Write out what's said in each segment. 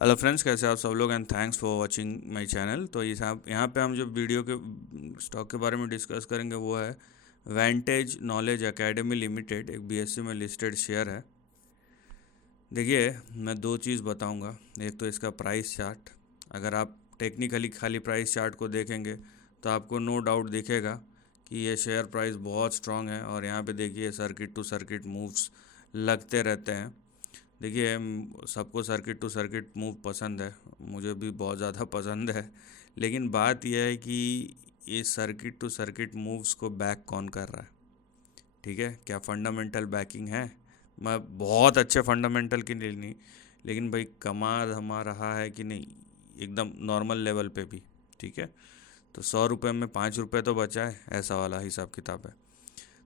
Hello friends, कैसे आप सब लोग and thanks for watching my channel. तो इस यहाँ पे हम जो वीडियो के स्टॉक के बारे में डिस्कस करेंगे वो है वेंटेज नॉलेज एकेडमी लिमिटेड, एक बीएससी में लिस्टेड शेयर है। देखिए, मैं दो चीज़ बताऊंगा। एक तो इसका प्राइस चार्ट। अगर आप टेक्निकली खाली प्राइस चार्ट को देखेंगे तो आपको नो डाउट दिखेगा कि ये शेयर प्राइस बहुत स्ट्रांग है। और यहाँ पे देखिए सर्किट टू सर्किट मूव्स लगते रहते हैं। देखिए, सबको सर्किट टू सर्किट मूव पसंद है, मुझे भी बहुत ज़्यादा पसंद है। लेकिन बात यह है कि ये सर्किट टू सर्किट मूव्स को बैक कौन कर रहा है। ठीक है, क्या फंडामेंटल बैकिंग है। मैं बहुत अच्छे फंडामेंटल की नहीं, लेकिन भाई कमा धमा रहा है कि नहीं, एकदम नॉर्मल लेवल पे भी। ठीक है, तो 100 रुपये में 5 रुपये तो बचा है, ऐसा वाला हिसाब किताब है।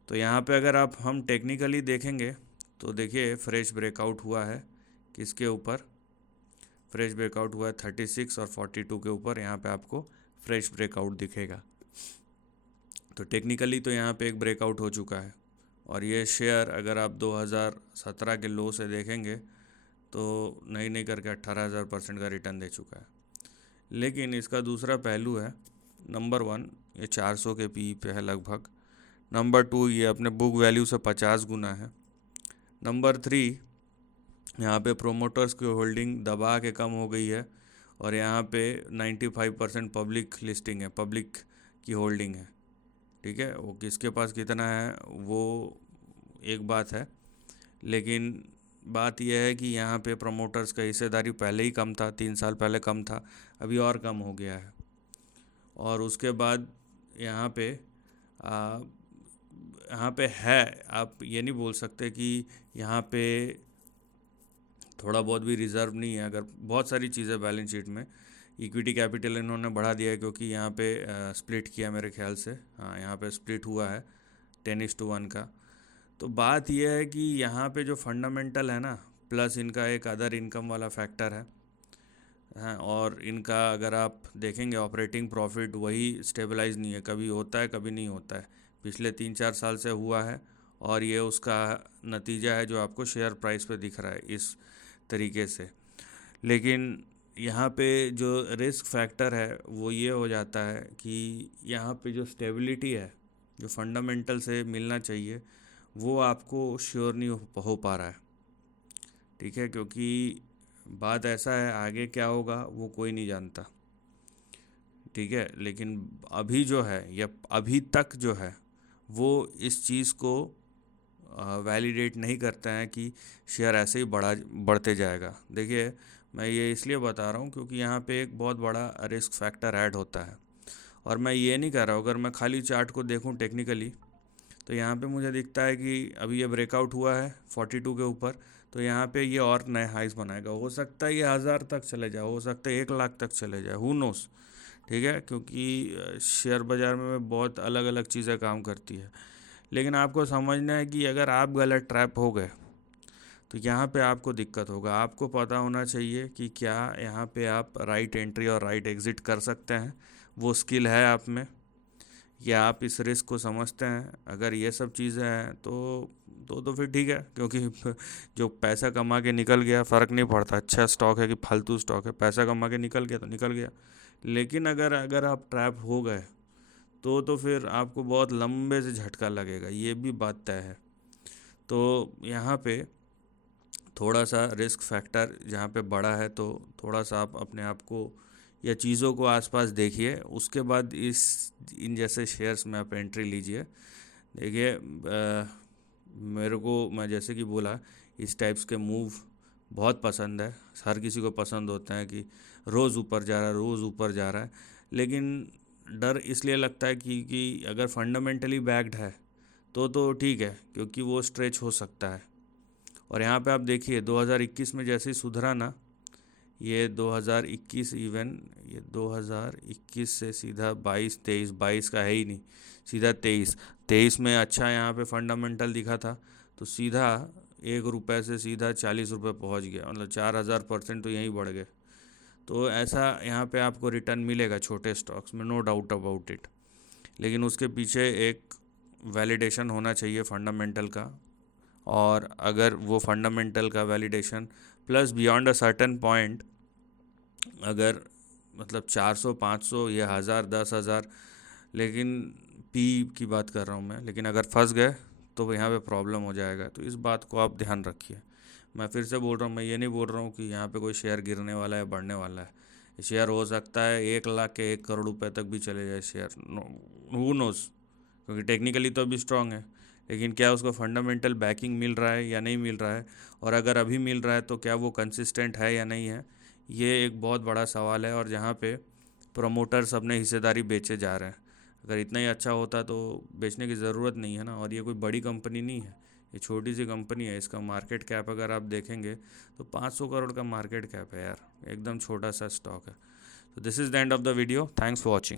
तो यहाँ पे अगर आप हम टेक्निकली देखेंगे तो देखिए फ्रेश ब्रेकआउट हुआ है। किसके ऊपर फ्रेश ब्रेकआउट हुआ है? 36 और 42 के ऊपर यहाँ पे आपको फ्रेश ब्रेकआउट दिखेगा। तो टेक्निकली तो यहाँ पे एक ब्रेकआउट हो चुका है। और ये शेयर अगर आप 2017 के लो से देखेंगे तो नहीं करके 18,000% का रिटर्न दे चुका है। लेकिन इसका दूसरा पहलू है, नंबर वन, ये 400 के पी पे है लगभग। नंबर टू, ये अपने बुक वैल्यू से 50 गुना है। नंबर थ्री, यहाँ पे प्रोमोटर्स की होल्डिंग दबा के कम हो गई है। और यहाँ पे 95% पब्लिक लिस्टिंग है, पब्लिक की होल्डिंग है। ठीक है, वो किसके पास कितना है वो एक बात है, लेकिन बात यह है कि यहाँ पे प्रमोटर्स का हिस्सेदारी पहले ही कम था, 3 साल पहले कम था, अभी और कम हो गया है। और उसके बाद यहाँ पे आ, यहाँ पे है, आप ये नहीं बोल सकते कि यहाँ पे थोड़ा बहुत भी रिज़र्व नहीं है। अगर बहुत सारी चीज़ें बैलेंस शीट में, इक्विटी कैपिटल इन्होंने बढ़ा दिया है क्योंकि यहाँ पे स्प्लिट किया मेरे ख्याल से। हाँ, यहाँ पे स्प्लिट हुआ है 10:1 का। तो बात यह है कि यहाँ पे जो फंडामेंटल है ना, प्लस इनका एक अदर इनकम वाला फैक्टर है। हाँ, और इनका अगर आप देखेंगे ऑपरेटिंग प्रॉफिट वही स्टेबलाइज नहीं है, कभी होता है कभी नहीं होता है। पिछले 3-4 साल से हुआ है और ये उसका नतीजा है जो आपको शेयर प्राइस पे दिख रहा है इस तरीके से। लेकिन यहाँ पे जो रिस्क फैक्टर है वो ये हो जाता है कि यहाँ पे जो स्टेबिलिटी है, जो फंडामेंटल से मिलना चाहिए, वो आपको श्योर नहीं हो पा रहा है। ठीक है, क्योंकि बात ऐसा है, आगे क्या होगा वो कोई नहीं जानता। ठीक है, लेकिन अभी जो है या अभी तक जो है वो इस चीज़ को वैलिडेट नहीं करते हैं कि शेयर ऐसे ही बढ़ते जाएगा। देखिए, मैं ये इसलिए बता रहा हूँ क्योंकि यहाँ पे एक बहुत बड़ा रिस्क फैक्टर ऐड होता है। और मैं ये नहीं कह रहा हूँ, अगर मैं खाली चार्ट को देखूँ टेक्निकली तो यहाँ पे मुझे दिखता है कि अभी ये ब्रेकआउट हुआ है 42 के ऊपर, तो यहाँ पे ये और नए हाइस बनाएगा। हो सकता है ये 1000 तक चले जाए, हो सकता है 1 लाख तक चले जाए, हु नोस। ठीक है, क्योंकि शेयर बाज़ार में बहुत अलग अलग चीज़ें काम करती है। लेकिन आपको समझना है कि अगर आप गलत ट्रैप हो गए तो यहाँ पे आपको दिक्कत होगा। आपको पता होना चाहिए कि क्या यहाँ पे आप राइट एंट्री और राइट एग्ज़िट कर सकते हैं, वो स्किल है आप में, या आप इस रिस्क को समझते हैं। अगर ये सब चीज़ें हैं तो फिर ठीक है, क्योंकि जो पैसा कमा के निकल गया फ़र्क नहीं पड़ता, अच्छा स्टॉक है कि फालतू स्टॉक है, पैसा कमा के निकल गया तो निकल गया। लेकिन अगर अगर आप ट्रैप हो गए तो फिर आपको बहुत लंबे से झटका लगेगा, ये भी बात तय है। तो यहाँ पे थोड़ा सा रिस्क फैक्टर जहाँ पे बड़ा है, तो थोड़ा सा आप अपने आप को या चीज़ों को आसपास देखिए, उसके बाद इन जैसे शेयर्स में आप एंट्री लीजिए। देखिए, मेरे को, मैं जैसे कि बोला, इस टाइप्स के मूव बहुत पसंद है। हर किसी को पसंद होता है कि रोज़ ऊपर जा रहा है, रोज़ ऊपर जा रहा है। लेकिन डर इसलिए लगता है कि अगर फंडामेंटली बैक्ड है तो ठीक है, क्योंकि वो स्ट्रेच हो सकता है। और यहाँ पे आप देखिए 2021 में जैसे ही सुधरा ना, ये 2021 इवन, ये 2021 से सीधा 22 का है ही नहीं, सीधा 23 में अच्छा यहाँ पे फंडामेंटल दिखा था, तो सीधा 1 रुपये से सीधा 40 रुपये पहुँच गया, मतलब 4000% तो यहीं बढ़ गए। तो ऐसा यहाँ पे आपको रिटर्न मिलेगा छोटे स्टॉक्स में, नो डाउट अबाउट इट। लेकिन उसके पीछे एक वैलिडेशन होना चाहिए फंडामेंटल का। और अगर वो फंडामेंटल का validation plus beyond a certain point अगर मतलब 400 500 या 1000 10,000, लेकिन पी की बात कर रहा हूँ मैं, लेकिन अगर फंस गए तो यहाँ पे प्रॉब्लम हो जाएगा। तो इस बात को आप ध्यान रखिए। मैं फिर से बोल रहा हूँ, मैं ये नहीं बोल रहा हूँ कि यहाँ पे कोई शेयर गिरने वाला है बढ़ने वाला है। शेयर हो सकता है 1 लाख के 1 करोड़ रुपए तक भी चले जाए शेयर, हु नोज़, क्योंकि टेक्निकली तो अभी स्ट्रांग है, लेकिन क्या उसको फंडामेंटल बैकिंग मिल रहा है या नहीं मिल रहा है, और अगर अभी मिल रहा है तो क्या वो कंसिस्टेंट है या नहीं है, ये एक बहुत बड़ा सवाल है। और जहाँ पे प्रमोटर्स अपने हिस्सेदारी बेचे जा रहे हैं, अगर इतना ही अच्छा होता तो बेचने की ज़रूरत नहीं है ना। और ये कोई बड़ी कंपनी नहीं है, ये छोटी सी कंपनी है। इसका मार्केट कैप अगर आप देखेंगे तो 500 करोड़ का मार्केट कैप है यार, एकदम छोटा सा स्टॉक है। तो this is the end of the video, thanks for watching.